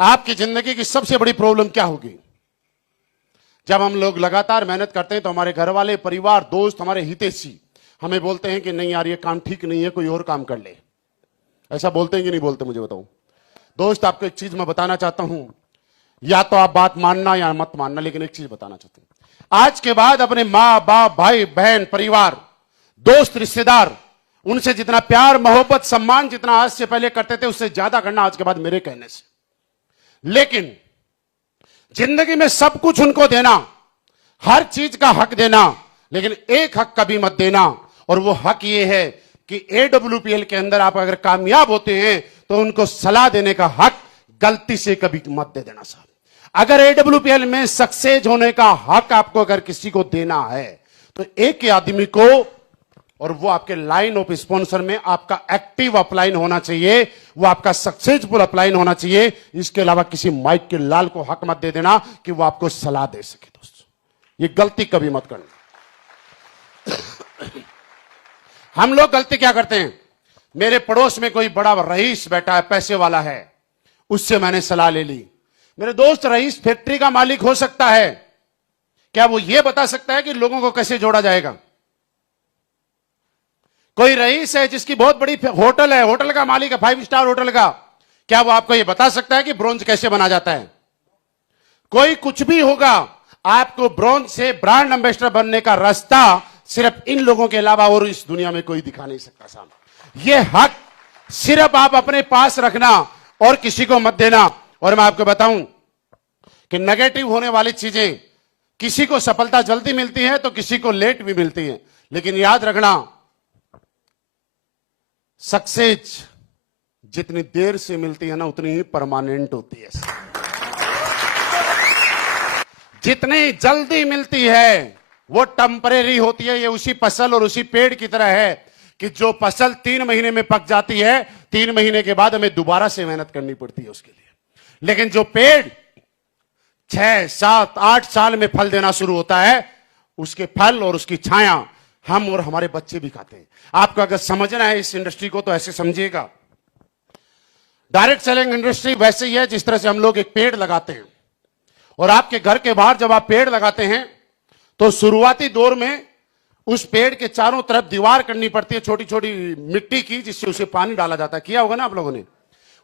आपकी जिंदगी की सबसे बड़ी प्रॉब्लम क्या होगी? जब हम लोग लगातार मेहनत करते हैं तो हमारे घर वाले, परिवार, दोस्त, हमारे हितैषी हमें बोलते हैं कि नहीं यार ये काम ठीक नहीं है, कोई और काम कर ले। ऐसा बोलते हैं कि नहीं बोलते, मुझे बताओ। दोस्त, आपको एक चीज मैं बताना चाहता हूं, या तो आप बात मानना या मत मानना, लेकिन एक चीज बताना चाहता हूं। आज के बाद अपने माँ बाप, भाई बहन, परिवार, दोस्त, रिश्तेदार, उनसे जितना प्यार, मोहब्बत, सम्मान जितना आज से पहले करते थे, उससे ज्यादा करना आज के बाद मेरे कहने से। लेकिन जिंदगी में सब कुछ उनको देना, हर चीज का हक देना, लेकिन एक हक कभी मत देना, और वो हक ये है कि AWPL के अंदर आप अगर कामयाब होते हैं तो उनको सलाह देने का हक गलती से कभी मत दे देना साहब। अगर AWPL में सक्सेस होने का हक आपको अगर किसी को देना है तो एक ही आदमी को, और वो आपके लाइन ऑफ स्पॉन्सर में आपका एक्टिव अपलाइन होना चाहिए, वो आपका सक्सेसफुल अपलाइन होना चाहिए। इसके अलावा किसी माइक के लाल को हक मत दे देना कि वो आपको सलाह दे सके। दोस्तों, ये गलती कभी मत करना। हम लोग गलती क्या करते हैं? मेरे पड़ोस में कोई बड़ा रईस बैठा है, पैसे वाला है, उससे मैंने सलाह ले ली। मेरे दोस्त रईस फैक्ट्री का मालिक हो सकता है, क्या वो ये बता सकता है कि लोगों को कैसे जोड़ा जाएगा? कोई रईस है जिसकी बहुत बड़ी होटल है, होटल का मालिक है, 5 स्टार होटल का, क्या वो आपको ये बता सकता है कि ब्रोंज कैसे बना जाता है? कोई कुछ भी होगा, आपको ब्रोंज से ब्रांड एम्बेसडर बनने का रास्ता सिर्फ इन लोगों के अलावा और इस दुनिया में कोई दिखा नहीं सकता साहब। ये हक सिर्फ आप अपने पास रखना और किसी को मत देना। और मैं आपको बताऊं कि नेगेटिव होने वाली चीजें, किसी को सफलता जल्दी मिलती है तो किसी को लेट भी मिलती है, लेकिन याद रखना, सक्सेस जितनी देर से मिलती है ना उतनी ही परमानेंट होती है। जितनी जल्दी मिलती है वो टेम्परेरी होती है। ये उसी फसल और उसी पेड़ की तरह है कि जो फसल 3 महीने में पक जाती है, 3 महीने के बाद हमें दोबारा से मेहनत करनी पड़ती है उसके लिए। लेकिन जो पेड़ 6, 7, 8 साल में फल देना शुरू होता है, उसके फल और उसकी छाया हम और हमारे बच्चे भी खाते हैं। आपको अगर समझना है इस इंडस्ट्री को तो ऐसे समझिएगा। डायरेक्ट सेलिंग इंडस्ट्री वैसे ही है जिस तरह से हम लोग एक पेड़ लगाते हैं, और आपके घर के बाहर जब आप पेड़ लगाते हैं तो शुरुआती दौर में उस पेड़ के चारों तरफ दीवार करनी पड़ती है, छोटी छोटी मिट्टी की, जिससे उसे पानी डाला जाता है। किया होगा ना आप लोगों ने।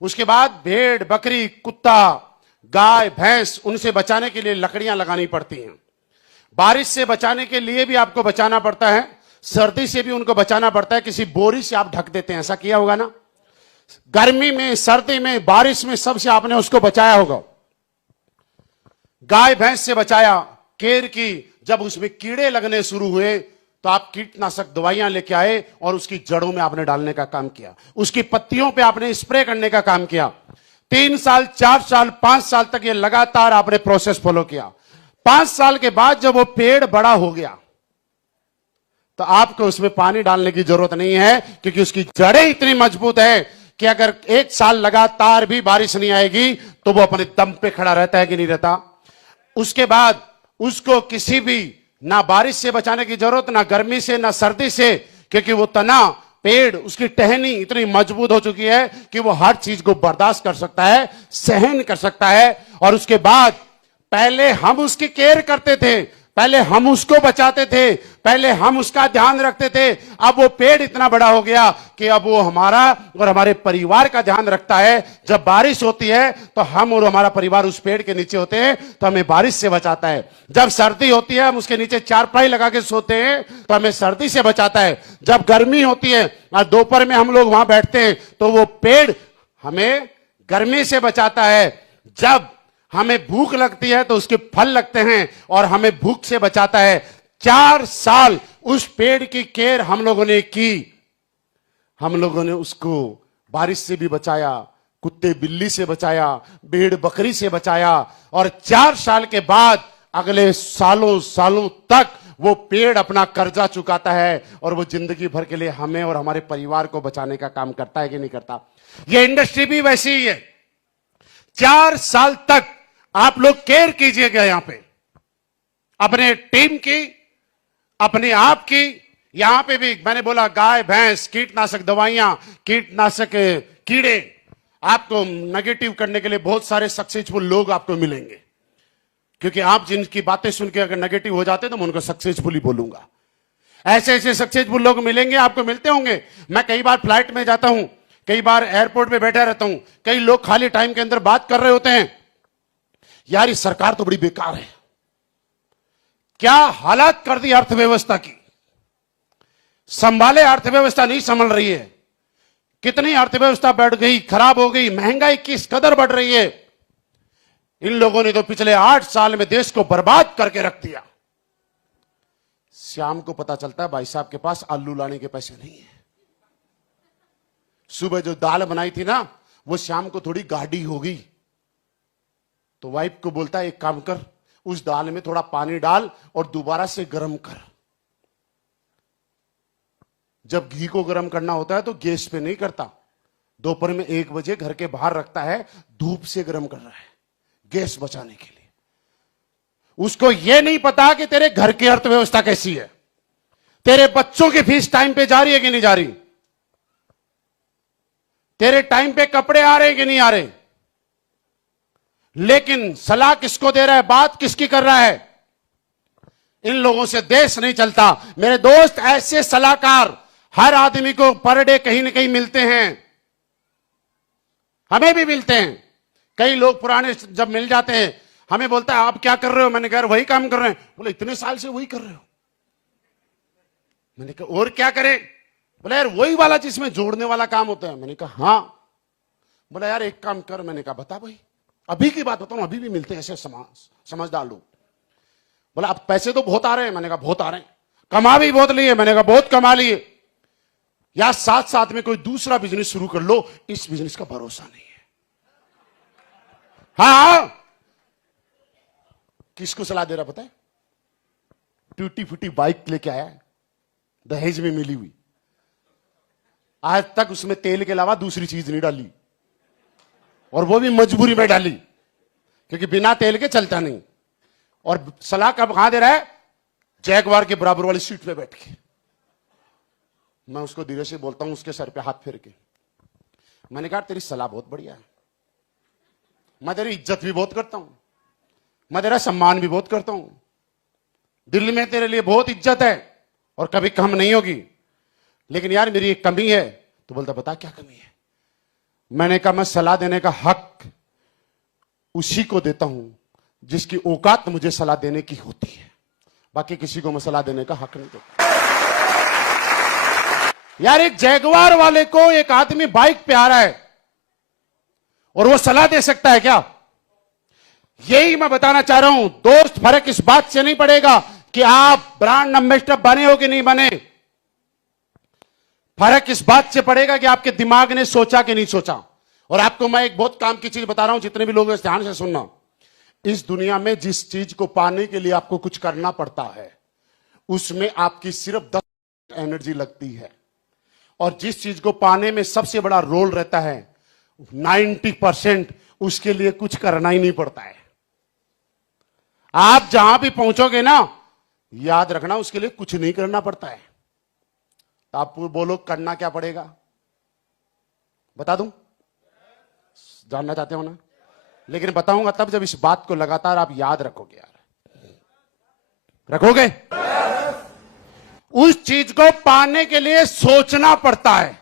उसके बाद भेड़, बकरी, कुत्ता, गाय, भैंस, उनसे बचाने के लिए लकड़ियां लगानी पड़ती हैं। बारिश से बचाने के लिए भी आपको बचाना पड़ता है, सर्दी से भी उनको बचाना पड़ता है, किसी बोरी से आप ढक देते हैं। ऐसा किया होगा ना। गर्मी में, सर्दी में, बारिश में, सबसे आपने उसको बचाया होगा। गाय भैंस से बचाया, केर की। जब उसमें कीड़े लगने शुरू हुए तो आप कीटनाशक दवाइयां लेके आए और उसकी जड़ों में आपने डालने का काम किया, उसकी पत्तियों पे आपने स्प्रे करने का काम किया। 3 साल, 4 साल, 5 साल तक ये लगातार आपने प्रोसेस फॉलो किया। 5 साल के बाद जब वो पेड़ बड़ा हो गया तो आपको उसमें पानी डालने की जरूरत नहीं है, क्योंकि उसकी जड़ें इतनी मजबूत है कि अगर 1 साल लगातार भी बारिश नहीं आएगी तो वो अपने दम पे खड़ा रहता है कि नहीं रहता। उसके बाद उसको किसी भी, ना बारिश से बचाने की जरूरत, ना गर्मी से, ना सर्दी से, क्योंकि वो तना, पेड़, उसकी टहनी इतनी मजबूत हो चुकी है कि वो हर चीज को बर्दाश्त कर सकता है, सहन कर सकता है। और उसके बाद पहले हम उसकी केयर करते थे, पहले हम उसको बचाते थे, पहले हम उसका ध्यान रखते थे। अब वो पेड़ इतना बड़ा हो गया कि अब वो हमारा और हमारे परिवार का ध्यान रखता है। जब बारिश होती है तो हम और हमारा परिवार उस पेड़ के नीचे होते हैं तो हमें बारिश से बचाता है। जब सर्दी होती है हम उसके नीचे चारपाई लगा के सोते हैं तो हमें सर्दी से बचाता है। जब गर्मी होती है और दोपहर में हम लोग वहां बैठते हैं तो वो पेड़ हमें गर्मी से बचाता है। जब हमें भूख लगती है तो उसके फल लगते हैं और हमें भूख से बचाता है। 4 साल उस पेड़ की केयर हम लोगों ने की। हम लोगों ने उसको बारिश से भी बचाया, कुत्ते बिल्ली से बचाया, भेड़ बकरी से बचाया, और 4 साल के बाद अगले सालों सालों तक वो पेड़ अपना कर्जा चुकाता है और वो जिंदगी भर के लिए हमें और हमारे परिवार को बचाने का काम करता है कि नहीं करता। ये इंडस्ट्री भी वैसी ही है। 4 साल तक आप लोग केयर कीजिएगा यहां पे, अपने टीम की, अपने आप की। यहां पे भी मैंने बोला गाय भैंस, कीटनाशक दवाइयां, कीटनाशक कीड़े, आपको नेगेटिव करने के लिए बहुत सारे सक्सेसफुल लोग आपको मिलेंगे, क्योंकि आप जिनकी बातें सुन के अगर नेगेटिव हो जाते तो मैं उनको सक्सेसफुल ही बोलूंगा। ऐसे ऐसे सक्सेसफुल लोग मिलेंगे, आपको मिलते होंगे। मैं कई बार फ्लाइट में जाता हूं, कई बार एयरपोर्ट में बैठा रहता हूं, कई लोग खाली टाइम के अंदर बात कर रहे होते हैं, यार ये सरकार तो बड़ी बेकार है, क्या हालात कर दी अर्थव्यवस्था की, संभाले अर्थव्यवस्था नहीं संभल रही है, कितनी अर्थव्यवस्था बढ़ गई, खराब हो गई, महंगाई किस कदर बढ़ रही है। इन लोगों ने तो पिछले 8 साल में देश को बर्बाद करके रख दिया। श्याम को पता चलता है भाई साहब के पास आलू लाने के पैसे नहीं है। सुबह जो दाल बनाई थी ना, वो श्याम को थोड़ी गाढ़ी हो गई, तो वाइफ को बोलता है एक काम कर, उस दाल में थोड़ा पानी डाल और दोबारा से गर्म कर। जब घी को गर्म करना होता है तो गैस पे नहीं करता, दोपहर में 1 बजे घर के बाहर रखता है, धूप से गर्म कर रहा है गैस बचाने के लिए। उसको यह नहीं पता कि तेरे घर की अर्थव्यवस्था कैसी है, तेरे बच्चों की फीस टाइम पे जा रही है कि नहीं जा रही, तेरे टाइम पे कपड़े आ रहे हैं कि नहीं आ रहे। लेकिन सलाह किसको दे रहा है, बात किसकी कर रहा है। इन लोगों से देश नहीं चलता। मेरे दोस्त, ऐसे सलाहकार हर आदमी को पर डे कहीं ना कहीं मिलते हैं, हमें भी मिलते हैं। कई लोग पुराने जब मिल जाते हैं हमें बोलता है आप क्या कर रहे हो, मैंने कहा वही काम कर रहे हैं। बोले इतने साल से वही कर रहे हो। मैंने कहा और क्या करें। बोला यार वही वाला जिसमें जोड़ने वाला काम होता है। मैंने कहा हाँ। बोला यार एक काम कर। मैंने कहा बता भाई। अभी की बात बताऊं, अभी भी मिलते हैं ऐसे समझदार लोग। बोला अब पैसे तो बहुत आ रहे हैं। मैंने कहा बहुत आ रहे हैं। कमा भी बहुत लिए। मैंने कहा बहुत कमा लिए। या साथ साथ में कोई दूसरा बिजनेस शुरू कर लो, इस बिजनेस का भरोसा नहीं है। हाँ, किसको सलाह दे रहा पता है? टूटी फूटी बाइक लेके आया है, दहेज में मिली हुई, आज तक उसमें तेल के अलावा दूसरी चीज नहीं डाली, और वो भी मजबूरी में डाली क्योंकि बिना तेल के चलता नहीं। और सलाह कब कहां दे रहा है? जैगवार के बराबर वाली सीट पे बैठ के। मैं उसको धीरे से बोलता हूं, उसके सर पे हाथ फेर के। मैंने कहा तेरी सलाह बहुत बढ़िया है, मैं तेरी इज्जत भी बहुत करता हूं, मैं तेरा सम्मान भी बहुत करता हूं, दिल्ली में तेरे लिए बहुत इज्जत है और कभी कम नहीं होगी, लेकिन यार मेरी एक कमी है। तो बोलता बता क्या कमी है? मैंने कहा मैं सलाह देने का हक उसी को देता हूं जिसकी औकात मुझे सलाह देने की होती है, बाकी किसी को मैं सलाह देने का हक नहीं देता। यार एक जैगवार वाले को एक आदमी बाइक पे आ रहा है और वो सलाह दे सकता है क्या? यही मैं बताना चाह रहा हूं दोस्त। फर्क इस बात से नहीं पड़ेगा कि आप ब्रांड एम्बेसडर बने हो कि नहीं बने, फर्क इस बात से पड़ेगा कि आपके दिमाग ने सोचा कि नहीं सोचा। और आपको मैं एक बहुत काम की चीज बता रहा हूं, जितने भी लोग इस ध्यान से सुनना। इस दुनिया में जिस चीज को पाने के लिए आपको कुछ करना पड़ता है, उसमें आपकी सिर्फ 10% एनर्जी लगती है, और जिस चीज को पाने में सबसे बड़ा रोल रहता है 90%, उसके लिए कुछ करना ही नहीं पड़ता है। आप जहां भी पहुंचोगे ना, याद रखना उसके लिए कुछ नहीं करना पड़ता है। तो आप बोलो करना क्या पड़ेगा? बता दूं? जानना चाहते हो ना? लेकिन बताऊंगा तब जब इस बात को लगातार आप याद रखोगे। यार रखोगे? उस चीज को पाने के लिए सोचना पड़ता है।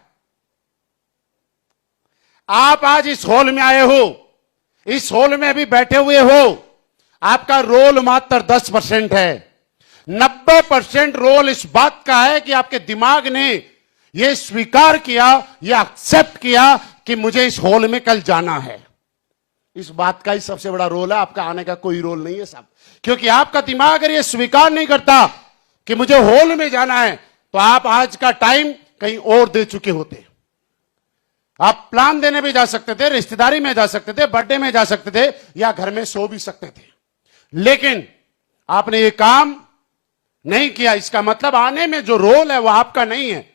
आप आज इस हॉल में आए हो, इस हॉल में अभी बैठे हुए हो, आपका रोल मात्र 10% है। 90% रोल इस बात का है कि आपके दिमाग ने यह स्वीकार किया, यह एक्सेप्ट किया कि मुझे इस हॉल में कल जाना है। इस बात का ही सबसे बड़ा रोल है। आपका आने का कोई रोल नहीं है साहब, क्योंकि आपका दिमाग अगर यह स्वीकार नहीं करता कि मुझे हॉल में जाना है, तो आप आज का टाइम कहीं और दे चुके होते। आप प्लान देने भी जा सकते थे, रिश्तेदारी में जा सकते थे, बर्थडे में जा सकते थे, या घर में सो भी सकते थे, लेकिन आपने ये काम नहीं किया। इसका मतलब आने में जो रोल है वो आपका नहीं है।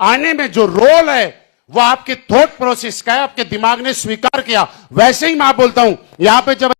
आने में जो रोल है वो आपके थॉट प्रोसेस का है, आपके दिमाग ने स्वीकार किया। वैसे ही मैं बोलता हूं, यहां पे जब